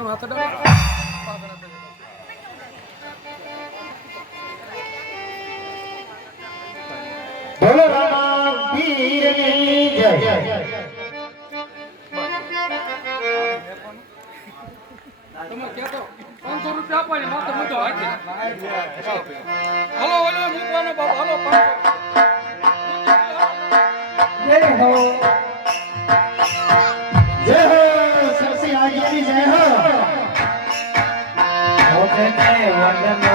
તું હાથ ડાળ બોલો રામ પીરની જય તમે કહેતો 500 રૂપિયા આપો ને માત્ર મુદ્દો હાકી હલો હલો મૂકવાનો બાપ હલો 500 જય હો જય હો સરસી આજની જય હો ઓકે વંદનો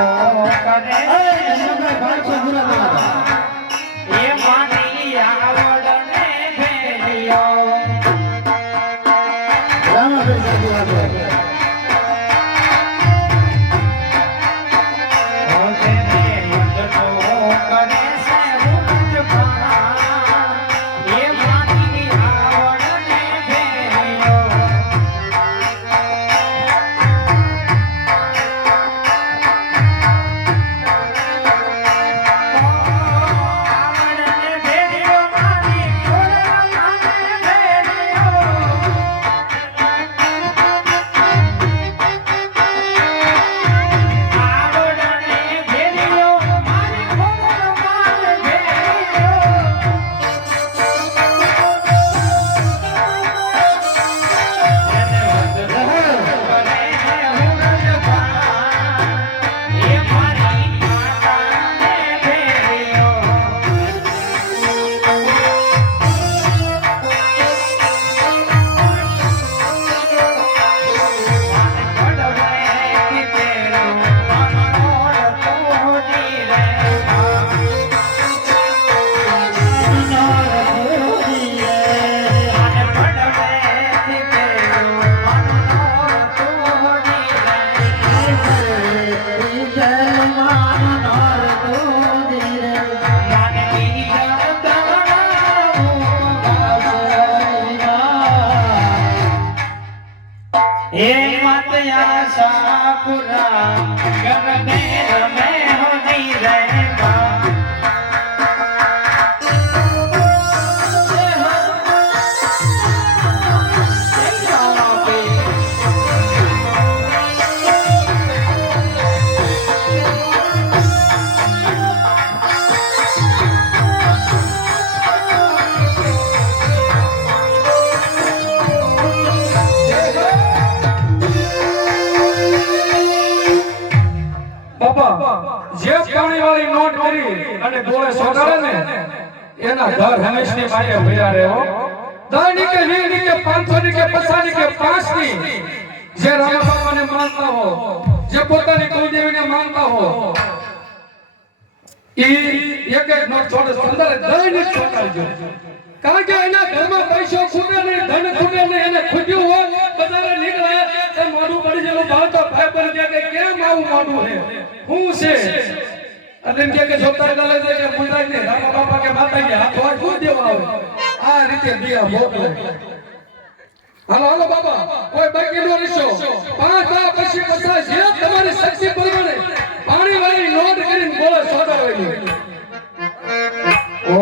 કરે એ નંબર 500 પૂરા થયા એ માની આવડને ભેલિયો રામા ભાઈ સાહેબ અને ગોળે સોડાડે ને એના ઘર હંમેશની માએ ભર્યા રહે હો 10 ની કે 20 ની કે 500 ની કે 50 ની કે 5 ની જે રામ બાપાને માનતા હો જે પોતાની કુળદેવીને માનતા હો ઈ એક એક નોટ છોડે અંદર 10 ની છોડાડજો કારણ કે એના ઘરમાં પૈસો ખૂટે નહીં ધન ખૂટે નહીં એને ખૂટ્યું હોય બધાને નીકળે એ મોઢું પડી જેલું ભાવતો ભાઈ પર કે કેમ આવું મોઢું છે હું છે અને કે જોતા ગલે છે કે મુંડાઈ ને રામા બાપા કે માતા કે હાથ વાટ કોઈ દેવા આવે આ રીતે દિયા મોકલે હાલો હાલો બાબા કોઈ બાકી નો રીસો 5 દા પછી પસા જે તમારી શક્તિ પ્રમાણે પાણી વાળી નોટ કરીને બોલે સોડાવેલી ઓ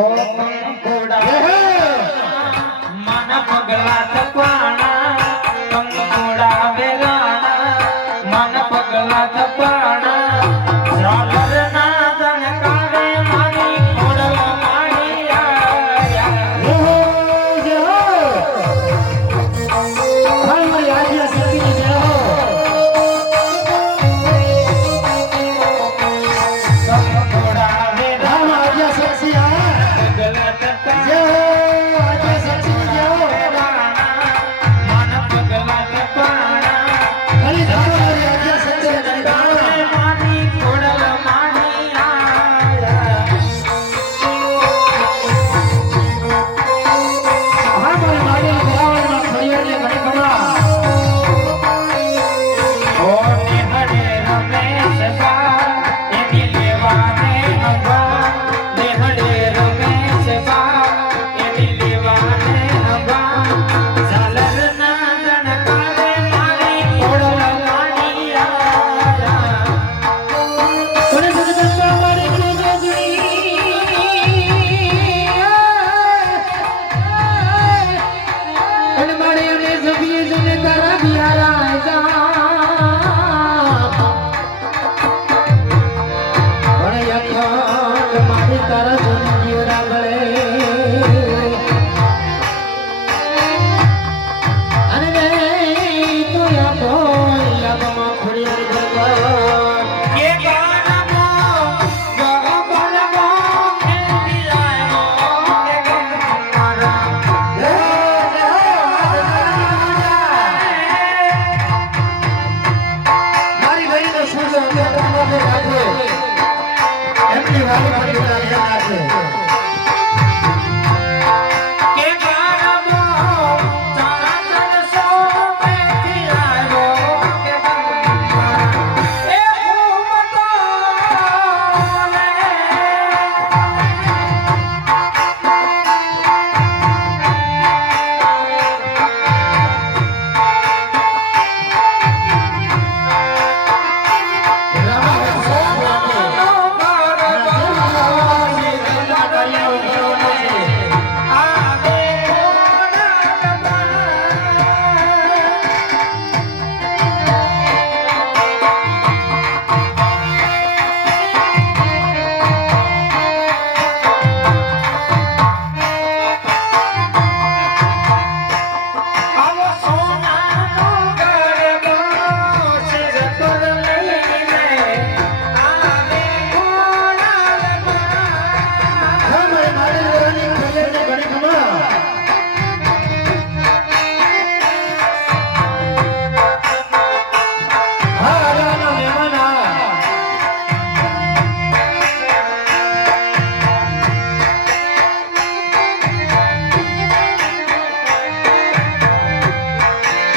કંકોડા મન પગલા તપાણા કંકોડા વેરાણા મન પગલા તપાણા Hallelujah. કે ગામો ચાંદન સોમેથી આવ્યો કે એ ઉમતો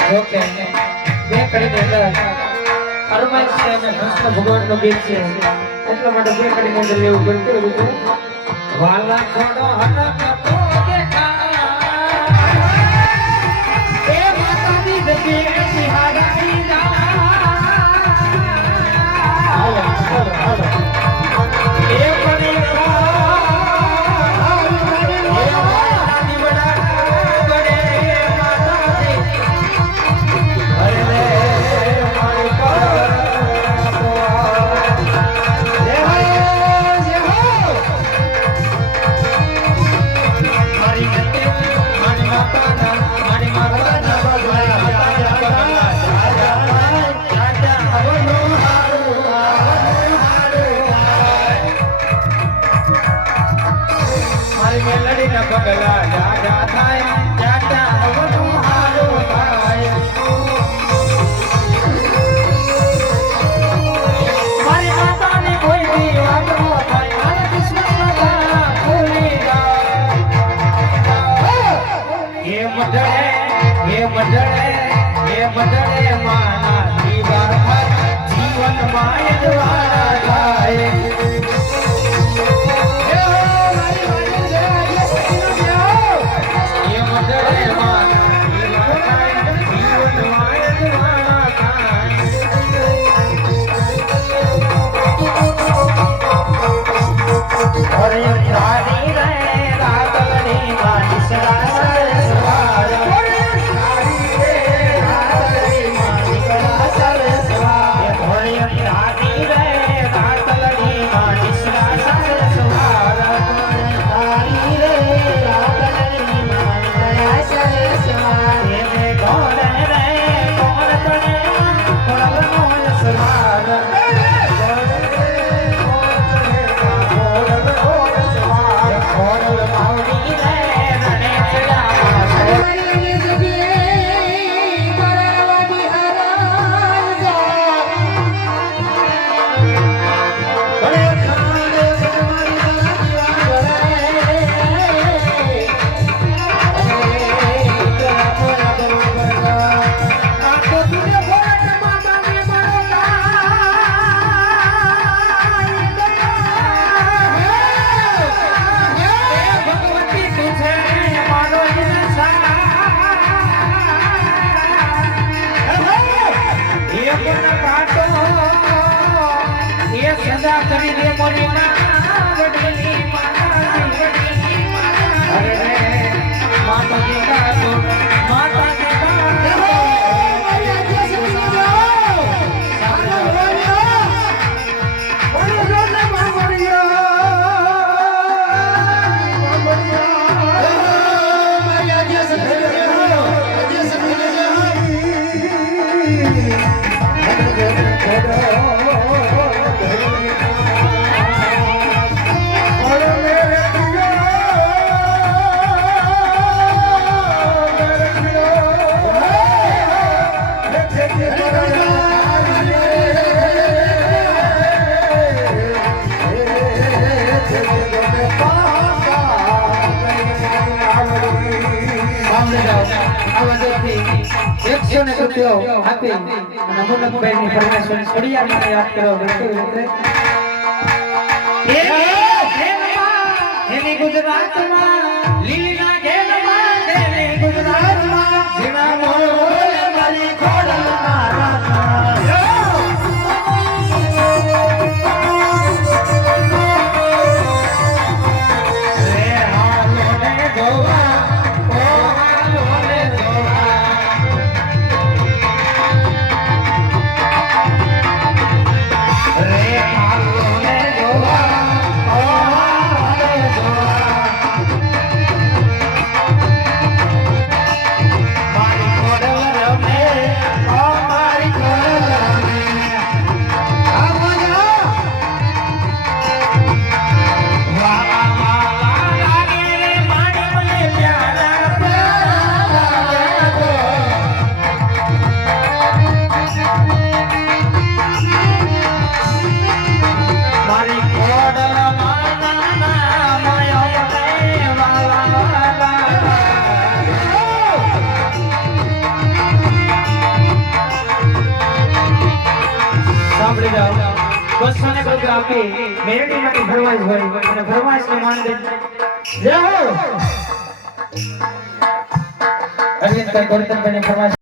ઓકે બે કડીની અંદર અરમાન છે અને કૃષ્ણ ભગવાનનો ગીત છે એટલા માટે બે કડીની અંદર લેવું બનતું હતું વાલા થોડો હનકતો દેખા એ માતાની દે સિહારાઈ એ પગલા જા જા થાય જાતા હવનું હારું થાય મારી માતાને કોઈ દી વાત ન થાય મારા દુશ્મનના ભૂલી જાય એ મઢડે માના દીવા થાય જીવન માં દ્વારા થાય સદા કરી દે મોરી માં વડલી માતા પિતા તો માતા Bye. 100 રૂપિયો આપી અને અમુલભાઈની પરમેશ્વર છોડિયા મને યાદ કરો એની ગુજરાતમાં લીલા ઘેરમાં એની ગુજરાતમાં જીણા મોર મારી ખોડલના મેરડી માટે ફરમાઈશ હોય અને ફરમાઈશ ને માન દે જય હો અરવિંદ ભાઈ ગોરધનભાઈ ની ફરમાઈશ